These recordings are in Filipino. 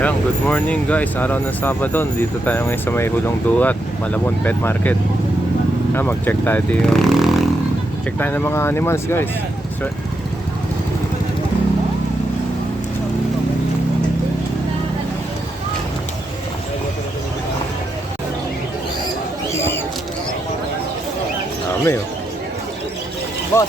Ayan, good morning guys. Araw ng Sabado. Dito tayo ngayon sa may Hulong Duat, Malabon Pet Market. Ayan, mag-check tayo dito. Check tayo ng mga animals guys. So, dami oh. Boss.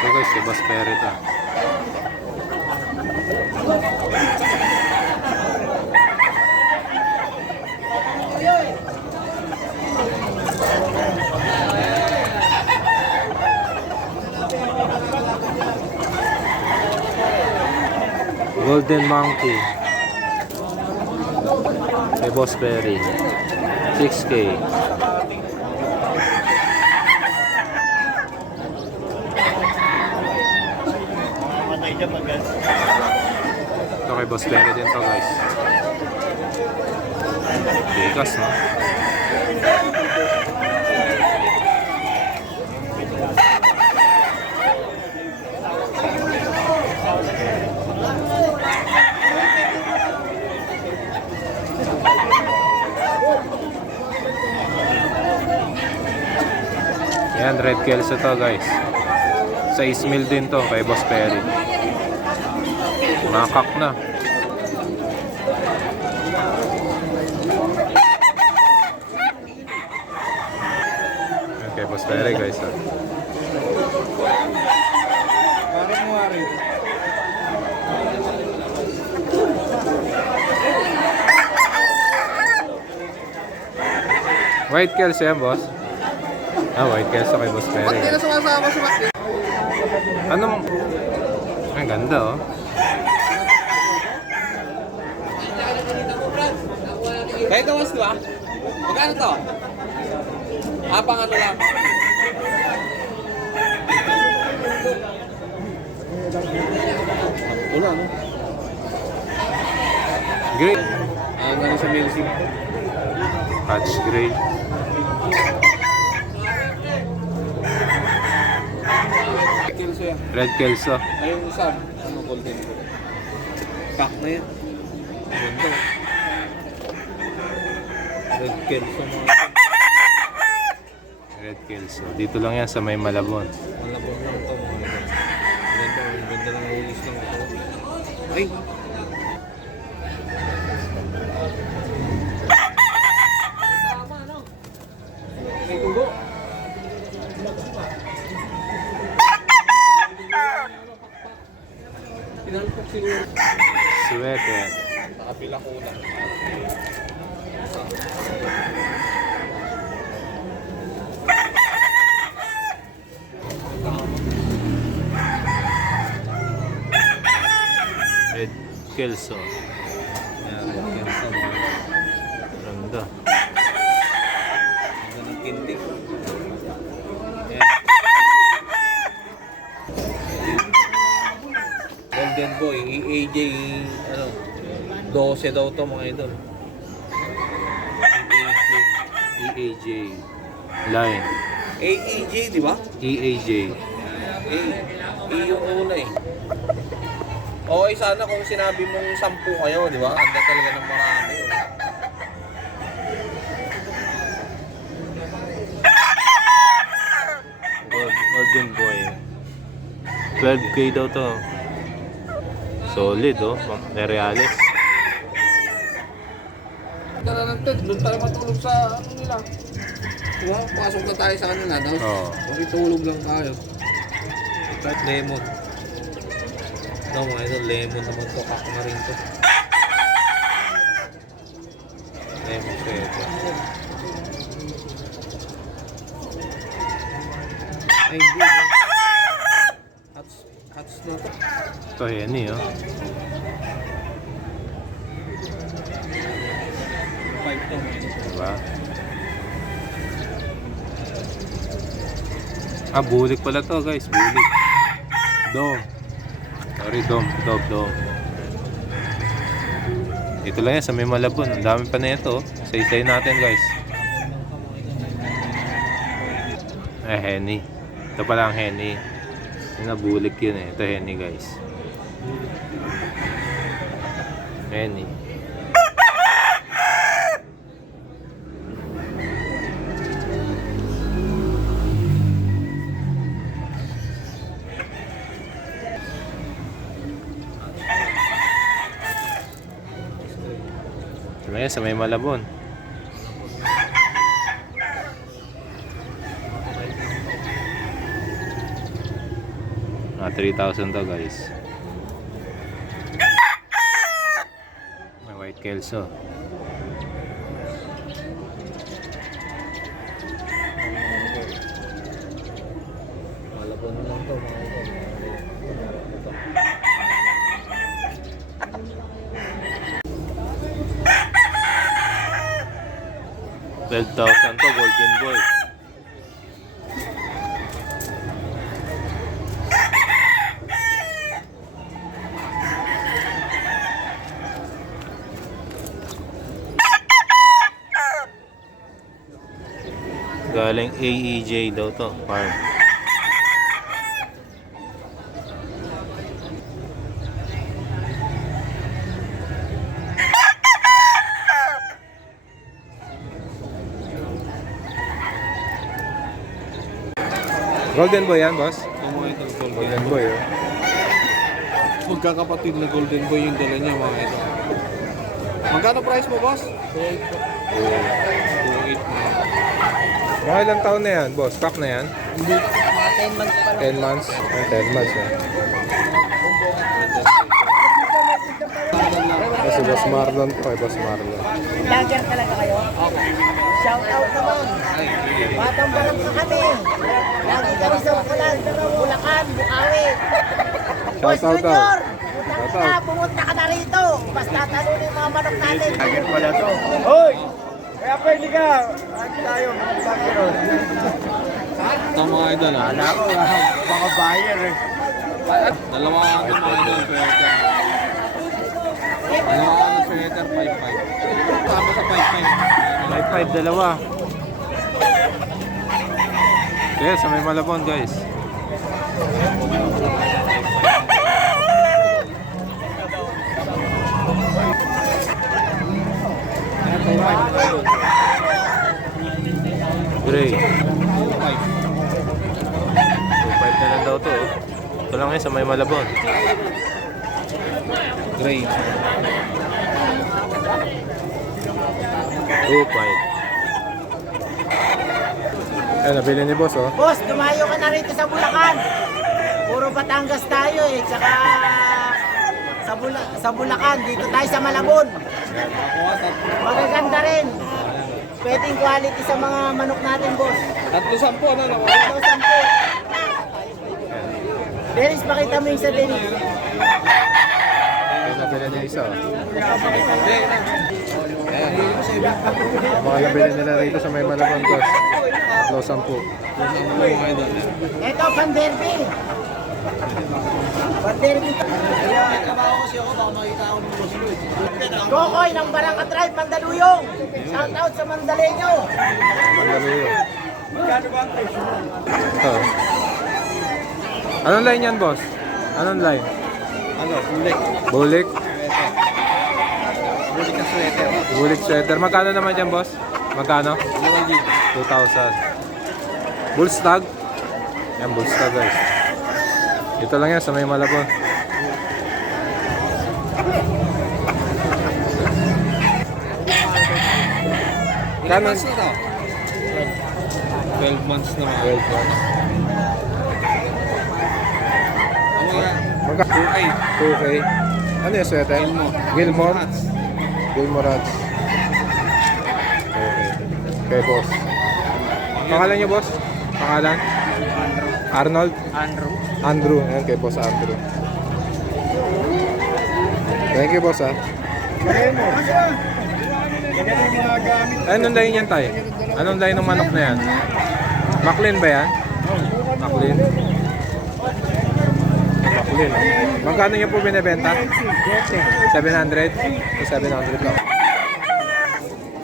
So guys, si Boss Perry to. Golden Monkey kay Boss Perry 6K. Ito kay Boss Perry din to guys. Bigas no? Yan, red kelso to guys. Sa Ismail din to kay Boss Perry. Nakak na. Yan kay Boss Perry guys. Parang mo rin. White kelso yan boss. Ah, white kelso kay Boss Perry. Ba't di na sumasama si Macdi? Anong... Ang ganda oh. Kahit tawas ba? Magkano to? Apang ano lang? Wala no? Great. Ano sa music? Hatch gray. Kelso yan. Red kelso. Ayun isa. Ano golden ko? Pack na yan. Ganda. Red Kelso mga. Red kelso. Dito lang yan sa may Malabon. Malabon lang ito mga. Ganda lang ulis lang ito. Ay! May tubo. Tinalpok siguro. Sweater. Nakapila ko lang. Red kelso. Yan, Red Kelso mga. Ganda. Ganda ng kinting. Yan. Golden Boy, EAJ, ano, 12 daw to mga idol. EAJ. Line. AEJ, di ba? EAJ. E yung una eh. Okay, sana kung sinabi mong 10 kayo, di ba? Anda talaga ng marami. Golden boy. 12K daw to. Solid oh. Reales. Tara lang, Ted. Doon tayo matulog sa ano nila. Diba? Pasok na tayo sa kanila. Oo. Tulog lang tayo. Kahit lemon. No, mga idol, lemon naman to. Kak na rin to. Lemon sweater. Ay, hindi. Hats na to. Ito yan eh oh. 5 to. Diba? Ah, bulik pala to guys, bulik. Dom. Sorry, dom. Dito lang yan sa may Malabon. Ang dami pa na ito. Say natin guys. Henny. Ito pala ang Henny. Yung nabulik yun eh. Ito Henny guys. Henny. Ito lang yan sa may Malabon. Ah, 3,000 to guys. May white kelso. Malabon lang to. $12,000 to golden boy. Galing AEJ daw to, farm. Golden boy yan, boss? Golden boy, oh. Magkakapatid na golden boy yung dala niya mga ito. Magkano price mo, boss? 2.8 na. Mga ilang taon na yan, boss? Pack na yan? Hindi, mga 10 months pa lang. 10 months? 10 months, eh. Kasi Boss Marlon to, Boss Marlon. Vlogger talaga kayo? Okay. Shout out naman. Batang barang ka kami. Lagi kami sa Bulacan, Bukawi. Shout out daw. Junior, Shout pumunta out. pumunta ka na rito. Basta talunin yung mga manok natin. Hoy! Kaya pwede ka! Ano tayo, mga vlogger. Ito mga idol ah. Wala ko, mga buyer eh. Dalawa ano mga idol, sweater. Dalawa ano sweater, 5.5. Tama sa 5.5. 5-5, dalawa. Kaya sa may Malabon, guys. Gray. 2.5 na lang daw to, oh. Ito lang yan sa may Malabon. Gray. 2.5. Ayan, nabili ni boss, oh. Boss, dumayo ka na rito sa Bulacan. Puro Batangas tayo eh. Tsaka sa Bulacan, dito tayo sa Malabon. Magaganda rin. Pwedeng quality sa mga manok natin, boss. 310 ano naman? Ito, 10. Dennis, pakita mo yung sa Dennis. Ayan, nabili niya isa, oh. Mga nabili nila rito sa may Malabon, boss. 10. Ito, Panderby. Panderby. Kokoy ng Barangka Tribe, Mandaluyong. Shout out sa Mandaleño. Mandaluyong. Ito. Anong line yan, boss? Anong line? Ano? Bulik. Bulik? Bulik na sweater. Bulik sweater. Magkano naman yan, boss? Magkano? 2,000. Bullstag? Yan, bullstag, guys. Ito lang yan sa may Malabon. Ilang months na to? 12 months na mga. 12 months. Ano yan? Magka 2K. Ano yung sweater? Gilmore? Gilmore Rats. Okay. Okay, boss. Pangalan niyo, boss? Pangalan? Arnold? Andrew. Ayan, kay boss Andrew. Thank you, boss, ha. Anong line yan, tay? Anong line ng manok na yan? Maclean ba yan? Maclean. Maclean, oh. Magkano niyo po binibenta? 700? 700 lang.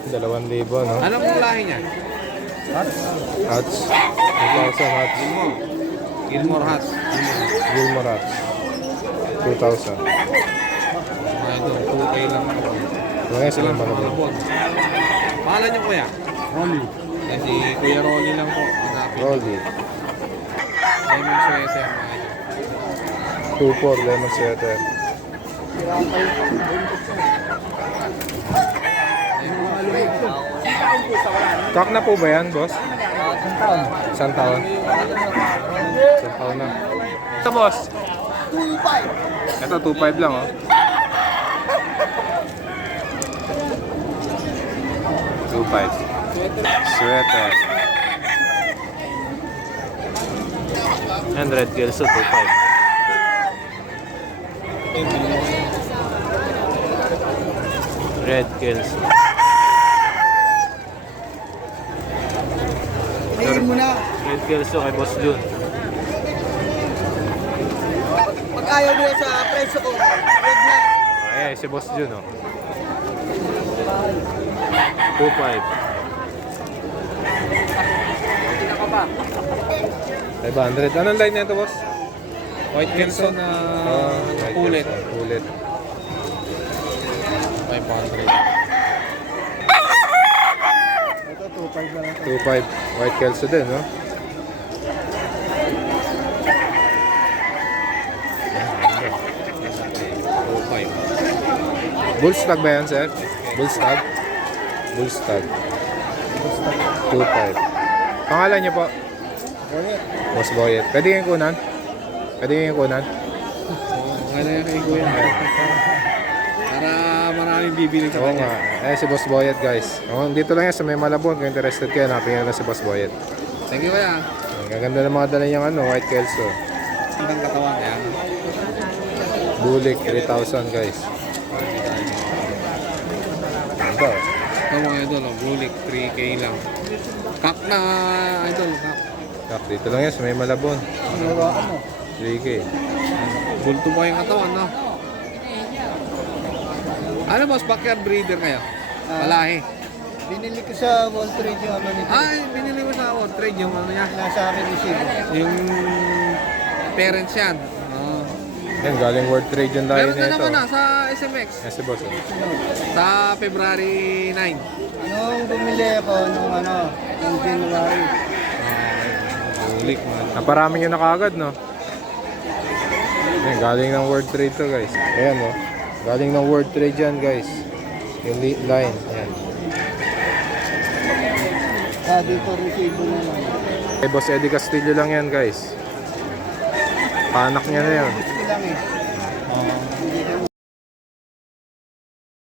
2,000, no? Anong lahi niya? Hats. 2,000 hats. Gilmore Hats. Gilmore hats. 2,000. Mga ito, 2K lang ako. Mga sila Mga malabon. malabon. Pangalan niyo kuya? Rolly. Eh, si Kuya Rolly lang po. Hanapin. Rolly. Diamond sweater. Mga ito. 2,400 lemon sweater. Kak na po ba yan, boss? Isang taon. Isang taon na. Ito, boss. 2,500. Ito, 2,500 lang, oh. 2,500. Sweater. 100 kilso, 2,500. Red kills. Tingin mo na. Red kills to kay Boss Jun. Pag ayaw nyo sa presyo ko, huwag na. Ay, si Boss Jun, oh. 2,500. 500. Anong line nito, boss? White Kelso na kulit. Kulit. 500. Ito, 2.5 na lang. 2,500. White Kelso din, no? Bull stag ba yan, sir? Bull stag? Bull stag. 2,500. Pangalan niyo po? Boss Boyet. Pwede yung kunan? Pwede yung kunan? Kaya yan kay Kuya. Para maraming bibili sa Oo kanya. nga. Si Boss Boyet, guys. Dito lang yan sa may Malabon. Kung interested kayo, hanapin nyo lang si Boss Boyet. Thank you Kuya. Ang ganda ng mga dala niyang White Kelso. Ang katawan. Yan. Bulik, 3,000, guys. Ganda. Ito mga idol, Bulik 3K lang. Kak na idol, kak. Kak, dito lang yan sa may Malabon. Hinawakan mo. 3K. Bulto pa yung katawan, no? Ano boss, backyard breeder kayo? Malahi. Binili ko sa Wall Street yung ano nito. Ay, binili mo sa World Trade yung ano niya. Nasa akin receive. Yung parents yan. Oh. Yan, galing World Trade yung layo Meron na na ito. naman na sa SMX. Yan si Boss. Sa February 9. Nung bumili ako nung nung January. Bulik man. Naparami nyo na kagad, no? Yan, galing ng World Trade to, guys. Ayan, no? Galing ng World Trade yan, guys. Yung line. Ayan. Dito receive na lang. Kay Boss Eddie Castillo lang yan, guys. Panak niya na yan. Gusto lang eh. Hindi ko